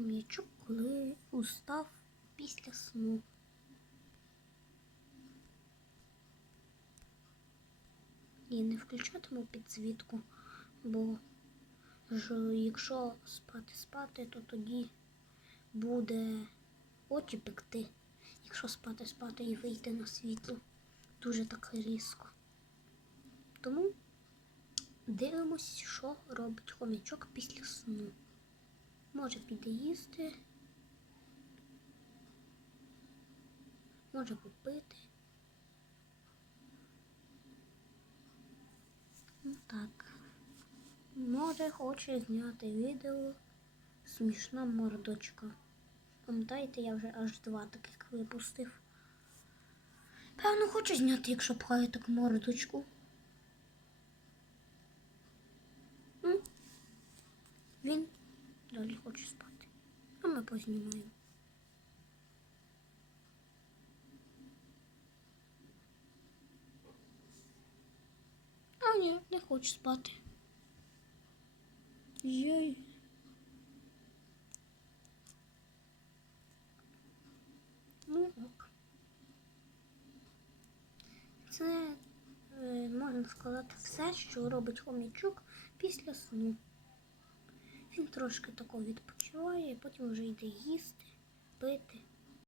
хом'ячок, коли устав після сну. І не включатиму підсвітку, бо якщо спати спати, то тоді буде очі пекти. Якщо спати спати і вийти на світло, дуже так різко. Тому дивимось, що робить хомячок після сну. Може піде їсти, може попити. Ну так. Може хоче зняти відео смішна мордочка. Пам'ятаєте, я вже аж два таких випустив. Певно, хоче зняти, якщо пхаю так мордочку. Він далі хоче спати. А ми познімаємо. А ні, не хоче спати. Йой. Ну ок. Це, е, можна сказати, все, що робить хомячок після сну. Трошки тако відпочиває, потім вже йде їсти, пити.